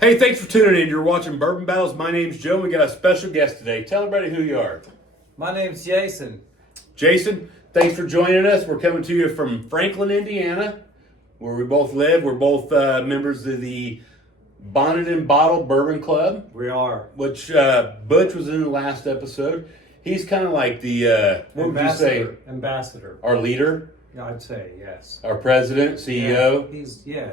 Hey, thanks for tuning in. You're watching Bourbon Battles. My name's Joe. We got a special guest today. Tell everybody who you are. My name's Jason. Jason, thanks for joining us. We're coming to you from Franklin, Indiana, where we both live. We're both members of the Bonnet and Bottle Bourbon Club. We are. Which Butch was in the last episode. He's kind of like the, what would you say? Ambassador. Our leader? I'd say, yes. Our president, CEO? Yeah,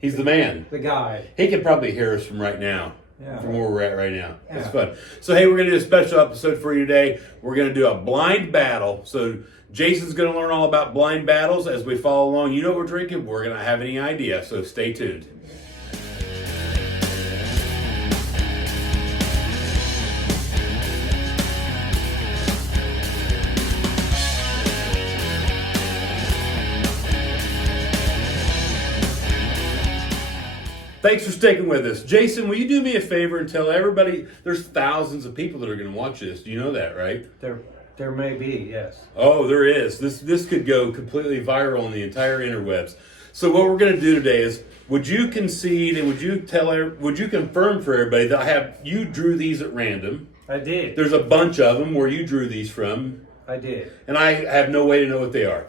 He's the man. the guy. He can probably hear us from right now. Yeah. From where we're at right now. Yeah. It's fun. So, hey, we're going to do a special episode for you today. We're going to do a blind battle. So, Jason's going to learn all about blind battles as we follow along. You know what we're drinking. We're going to have any idea. So, stay tuned. Thanks for sticking with us. Jason, will you do me a favor and tell everybody, there's thousands of people that are going to watch this. Do you know that, right? There may be, yes. Oh, there is. This could go completely viral on the entire interwebs. So what we're going to do today is, would you concede and would you confirm for everybody that you drew these at random? I did. There's a bunch of them where you drew these from. I did. And I have no way to know what they are.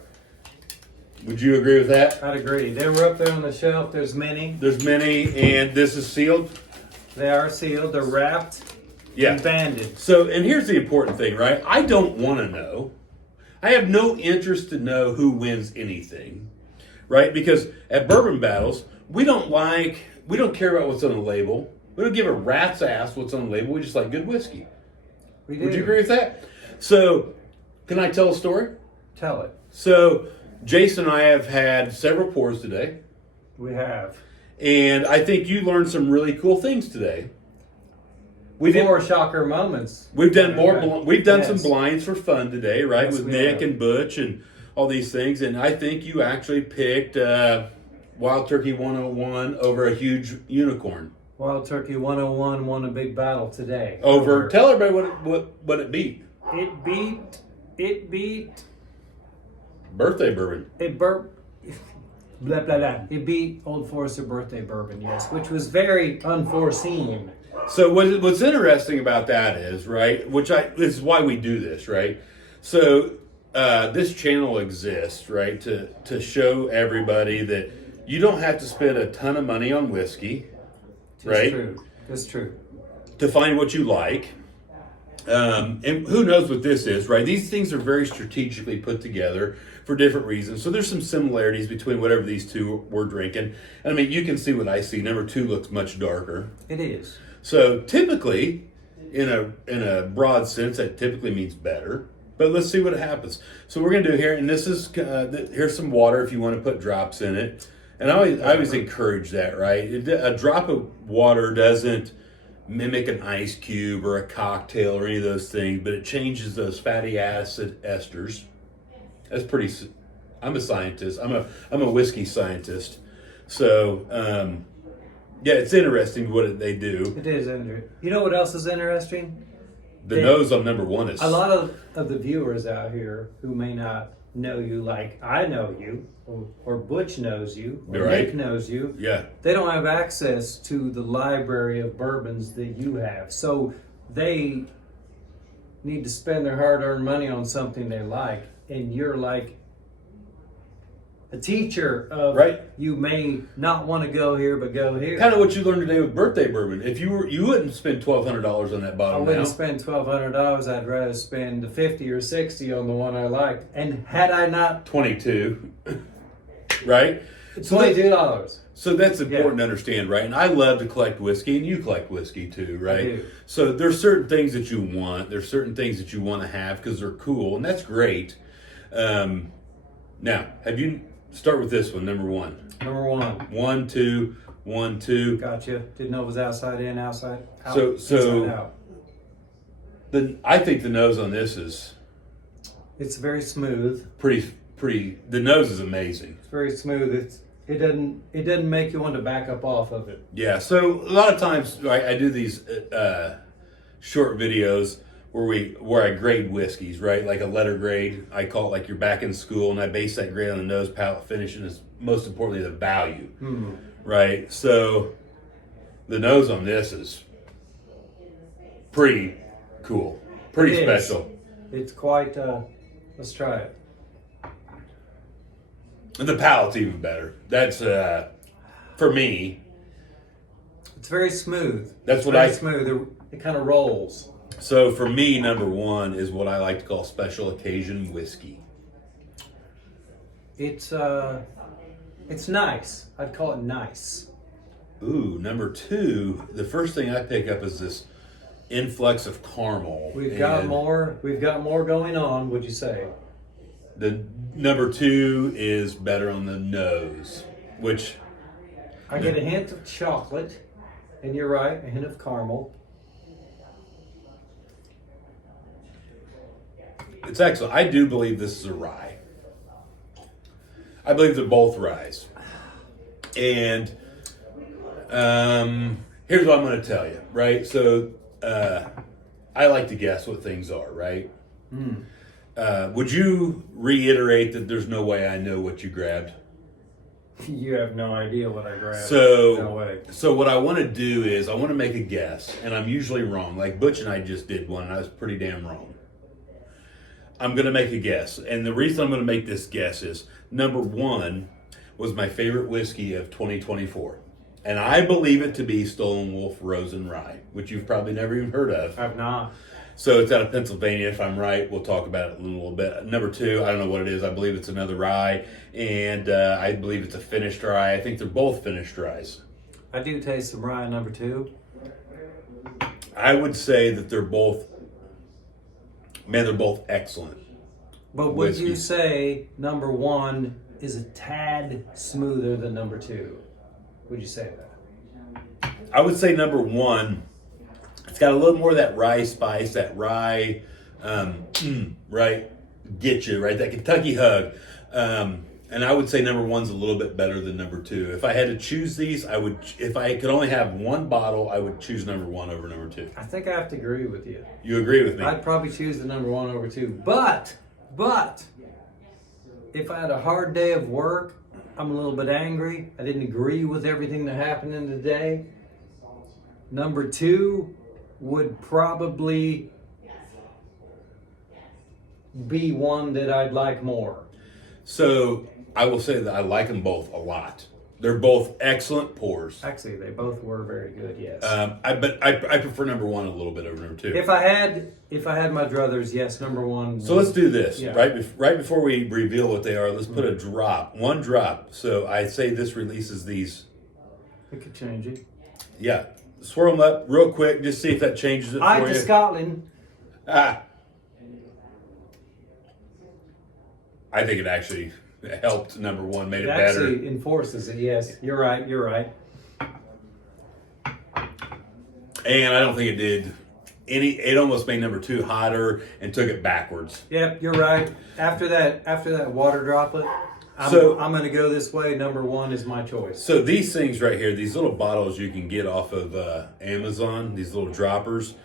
Would you agree with that? I'd agree. They were up there on the shelf. There's many. There's many, and this is sealed? They are sealed. They're wrapped and banded. So, and here's the important thing, right? I don't want to know. I have no interest to know who wins anything, right? Because at Bourbon Battles, we don't care about what's on the label. We don't give a rat's ass what's on the label. We just like good whiskey. We do. Would you agree with that? So, can I tell a story? Tell it. So, Jason and I have had several pours today. We have. And I think you learned some really cool things today. Four shocker moments. We've done Yes. some blinds for fun today, right? Yes, with we Nick have. and Butch and all these things. And I think you actually picked Wild Turkey 101 over a huge unicorn. Wild Turkey 101 won a big battle today. Tell everybody what it beat. It beat Birthday bourbon. Blah, blah, blah. It beat Old Forester Birthday Bourbon, yes, which was very unforeseen. So what's interesting about that is, right, this is why we do this, right? So this channel exists, right, to show everybody that you don't have to spend a ton of money on whiskey, right? That's true. To find what you like. And who knows what this is, right? These things are very strategically put together for different reasons. So there's some similarities between whatever these two were drinking. And I mean, you can see what I see. Number 2 looks much darker. It is. So typically, in a broad sense, that typically means better. But let's see what happens. So we're going to do here, and this is here's some water if you want to put drops in it. And I always encourage that, right? A drop of water doesn't mimic an ice cube or a cocktail or any of those things, but it changes those fatty acid esters. That's pretty. I'm a scientist. I'm a whiskey scientist. So yeah, it's interesting what they do. It is interesting. You know what else is interesting? The nose on number 1 is a lot of the viewers out here who may not know you like I know you, or Butch knows you, or right. Nick knows you. Yeah. They don't have access to the library of bourbons that you have. So they need to spend their hard-earned money on something they like. And you're like a teacher of, right. You may not want to go here, but go here. Kind of what you learned today with birthday bourbon. If you wouldn't spend $1,200 on that bottle. I wouldn't spend $1,200. I'd rather spend the $50 or $60 on the one I liked. And had I not $22, right? $22. So that's important to understand, right? And I love to collect whiskey, and you collect whiskey too, right? I do. So there's certain things that you want. There's certain things that you want to have because they're cool, and that's great. Now, start with this one, number 1. Number 1. 1, 2, 1, 2. Gotcha. Didn't know it was outside in, outside out. So inside out. I think the nose on this is It's very smooth. pretty. The nose is amazing. It's very smooth. It doesn't make you want to back up off of it. Yeah. So a lot of times I do these short videos where I grade whiskeys, right? Like a letter grade. I call it like you're back in school, and I base that grade on the nose, palate, finish, and most importantly the value, right? So The nose on this is pretty cool, pretty It is. special. It's quite. Let's try it. And the palate's even better. That's for me. It's very smooth. That's what very I- smooth. It kind of rolls. So for me, number one is what I like to call special occasion whiskey. It's nice. I'd call it nice. Ooh, number two. The first thing I pick up is this influx of caramel. We've got And more. We've got more going on. Would you say? The number two is better on the nose, which I get a hint of chocolate, and you're right, a hint of caramel. it's excellent. I do believe this is a rye. I believe they're both ryes. And here's what I'm going to tell you, right? So I like to guess what things are, right? Would you reiterate that there's no way I know what you grabbed? You have no idea what I grabbed. So, No way. so what I want to do is I want to make a guess, and I'm usually wrong. Like Butch and I just did one, and I was pretty damn wrong. I'm going to make a guess, and the reason I'm going to make this guess is number one was my favorite whiskey of 2024, and I believe it to be Stoll Wolfe Rosen Rye, which you've probably never even heard of. I've not. So it's out of Pennsylvania. If I'm right, we'll talk about it in a little bit. Number two, I don't know what it is. I believe it's another rye, and I believe it's a finished rye. I think they're both finished ryes. I do taste some rye number two. I would say that they're both, man, they're both excellent. But would you Whiskey. say number one is a tad smoother than number two? Would you say that? I would say number one, it's got a little more of that rye spice, that rye, right, get you, right, that Kentucky hug. And I would say number one's a little bit better than number two. If I had to choose these, I would, if I could only have one bottle, I would choose number one over number two. I think I have to agree with you. You agree with me? I'd probably choose the number one over two. But, if I had a hard day of work, I'm a little bit angry, I didn't agree with everything that happened in the day, number two would probably be one that I'd like more. So I will say that I like them both a lot. They're both excellent pours. Actually, they both were very good, yes. But I prefer number one a little bit over number two. If I had my druthers, yes, number one. So let's do this. Yeah. Right before we reveal what they are, let's put a drop. One drop. So I say this releases these. We could change it. Yeah. Swirl them up real quick. Just see if that changes it I for to you. Scotland. I think it actually helped number one, made it It better. actually enforces it, yes. You're right. And I don't think it did it almost made number two hotter and took it backwards. Yep, you're right. After that water droplet, I'm going to go this way. Number one is my choice. So these things right here, these little bottles you can get off of Amazon, these little droppers,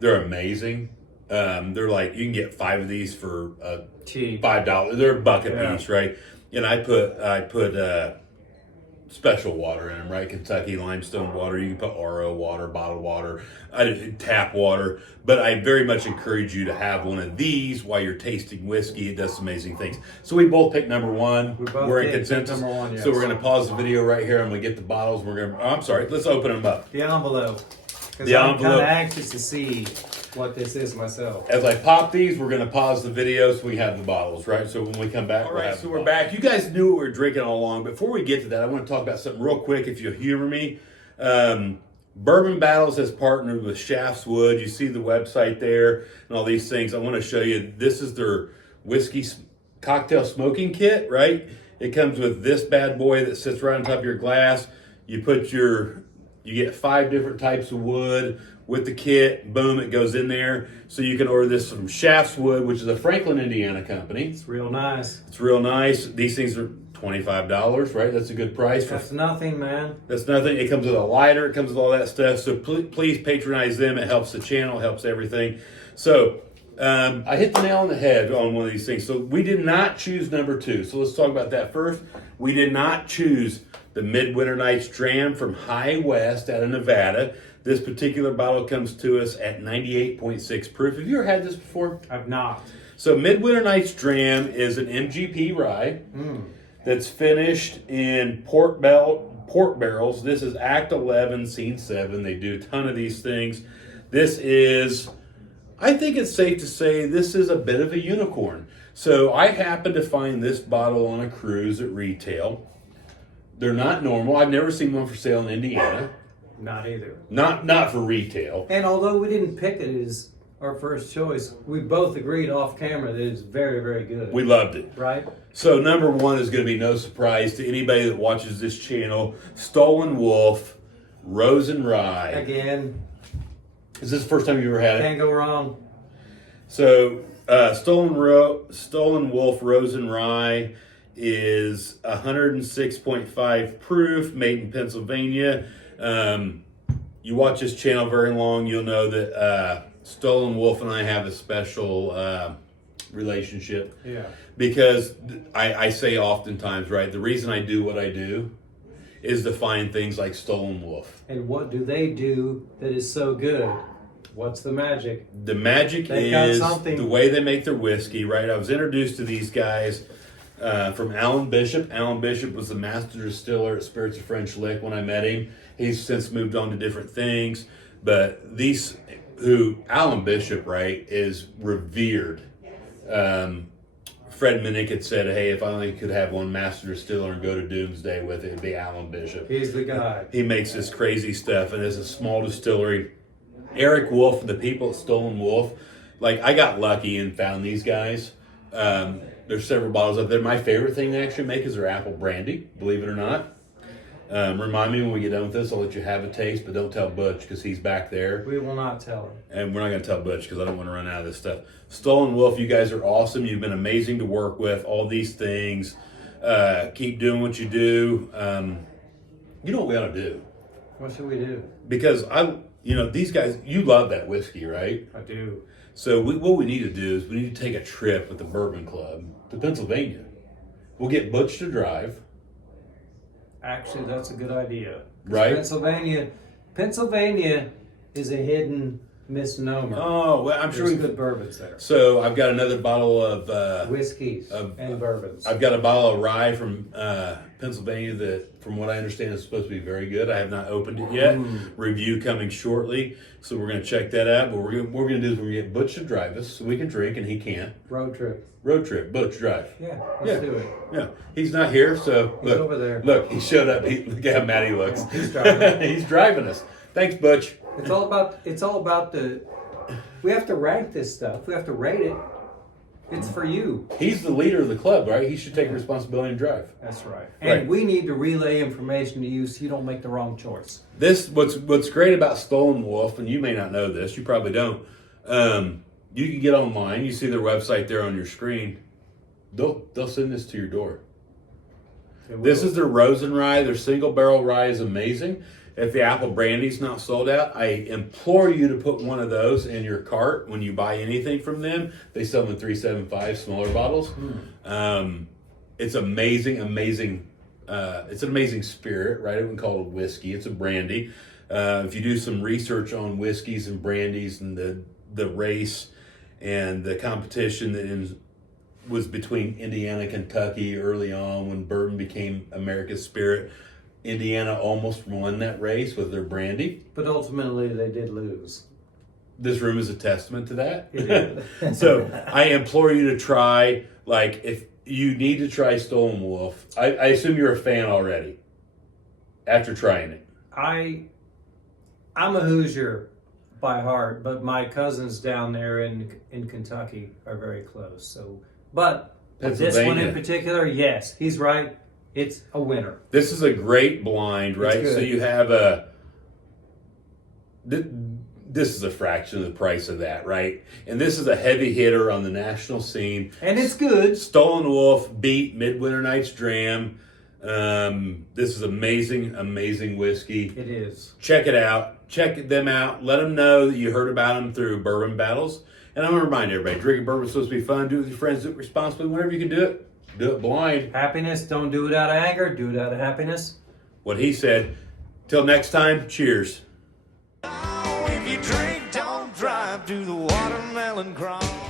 they're amazing. They're like, you can get 5 of these for Cheap. $5. They're a buck Yeah. apiece, right? And I put special water in them, right? Kentucky limestone water. You can put RO water, bottled water, tap water. But I very much encourage you to have one of these while you're tasting whiskey. It does some amazing things. So we both picked number one. We're in did pick consensus. number one, yes. So we're going to pause the video right here. I'm going to get the bottles. I'm sorry. Let's open them up. The envelope. Because The I'm envelope. kind of anxious to see what this is myself. As I pop these, we're going to pause the video so we have the bottles, right? So when we come back, All we'll right, have so the we're bottles. You guys knew what we were drinking all along. Before we get to that, I want to talk about something real quick, if you'll humor me. Bourbon Battles has partnered with Shaff's Wood. You see the website there and all these things. I want to show you, this is their whiskey cocktail smoking kit, right? It comes with this bad boy that sits right on top of your glass. You get 5 different types of wood with the kit. Boom, it goes in there. So you can order this from Shaff's Wood, which is a Franklin, Indiana company. It's real nice. It's real nice. These things are $25, right? That's a good price. That's nothing, man. That's nothing. It comes with a lighter. It comes with all that stuff. So please patronize them. It helps the channel, helps everything. So I hit the nail on the head on one of these things. So we did not choose number 2. So let's talk about that first. We did not choose the Midwinter Nights Dram from High West out of Nevada. This particular bottle comes to us at 98.6 proof. Have you ever had this before? I've not. So Midwinter Nights Dram is an MGP rye that's finished in port barrels. This is Act 11, Scene 7. They do a ton of these things. This is, I think it's safe to say, this is a bit of a unicorn. So I happened to find this bottle on a cruise at retail. They're not normal. I've never seen one for sale in Indiana. Not either. Not for retail. And although we didn't pick it as our first choice, we both agreed off camera that it's very, very good. We loved it. Right? So number one is going to be no surprise to anybody that watches this channel. Stoll Wolfe Rosen Rye. Again. Is this the first time you ever had it? Can't go wrong. So Stoll Wolfe Rosen Rye is 106.5 proof, made in Pennsylvania. You watch this channel very long, you'll know that Stoll Wolfe and I have a special relationship. Yeah. Because I say oftentimes, right, the reason I do what I do is to find things like Stoll Wolfe. And what do they do that is so good? What's the magic? The magic is the way they make their whiskey, right? I was introduced to these guys from Alan Bishop. Alan Bishop was the master distiller at Spirits of French Lick when I met him. He's since moved on to different things. But Alan Bishop, right, is revered. Fred Minnick had said, hey, if I only could have one master distiller and go to doomsday with it, it'd be Alan Bishop. He's the guy. He makes this crazy stuff, and it's a small distillery. Eric Wolf, the people at Stoll Wolfe, like, I got lucky and found these guys. There's several bottles up there. My favorite thing they actually make is their apple brandy, believe it or not. Remind me when we get done with this, I'll let you have a taste, but don't tell Butch because he's back there. We will not tell him. And we're not going to tell Butch because I don't want to run out of this stuff. Stoll Wolfe, you guys are awesome. You've been amazing to work with. All these things. Keep doing what you do. You know what we ought to do? What should we do? Because these guys, you love that whiskey, right? I do. So what we need to do is we need to take a trip with the Bourbon Club to Pennsylvania. We'll get Butch to drive. Actually, that's a good idea. Right? Pennsylvania is a hidden misnomer. Oh, well, I'm sure there's good bourbons there. So I've got another bottle of whiskeys and bourbons. I've got a bottle of rye from Pennsylvania that, from what I understand, is supposed to be very good. I have not opened it yet. Review coming shortly, so we're going to check that out. But what we're going to do is we're going to get Butch to drive us so we can drink and he can't. Road trip. Butch, drive. Yeah, let's do it. Yeah, he's not here, so He's over there. Look, he showed up. Look how mad he looks. He's driving. He's driving us. Thanks, Butch. It's all about the. We have to rank this stuff. We have to rate it. It's for you. He's the leader of the club, right? He should take responsibility and drive. That's right. And we need to relay information to you so you don't make the wrong choice. What's great about Stoll Wolfe, and you may not know this, you probably don't. You can get online. You see their website there on your screen. They'll send this to your door. This is their Rosen Rye. Their single barrel rye is amazing. If the apple brandy's not sold out, I implore you to put one of those in your cart when you buy anything from them. They sell them in 375 smaller bottles. It's amazing. It's an amazing spirit, right? I wouldn't call it a whiskey. It's a brandy. If you do some research on whiskeys and brandies and the race and the competition that was between Indiana and Kentucky early on when bourbon became America's spirit, Indiana almost won that race with their brandy. But ultimately, they did lose. This room is a testament to that. It is. So I implore you to try, if you need to try Stoll Wolfe. I assume you're a fan already after trying it. I'm a Hoosier by heart, but my cousins down there in Kentucky are very close. So, but this one in particular, yes, he's right. It's a winner. This is a great blind, right? So you have this is a fraction of the price of that, right? And this is a heavy hitter on the national scene. And it's good. Stoll Wolfe beat Midwinter Nights Dram. This is amazing whiskey. It is. Check it out. Check them out. Let them know that you heard about them through Bourbon Battles. And I'm going to remind everybody, drinking bourbon is supposed to be fun. Do it with your friends. Do it responsibly. Whenever you can do it, do it blind. Happiness. Don't do it out of anger. Do it out of happiness. what he said. Till next time, cheers. Oh, if you drink, don't drive to the watermelon crawl.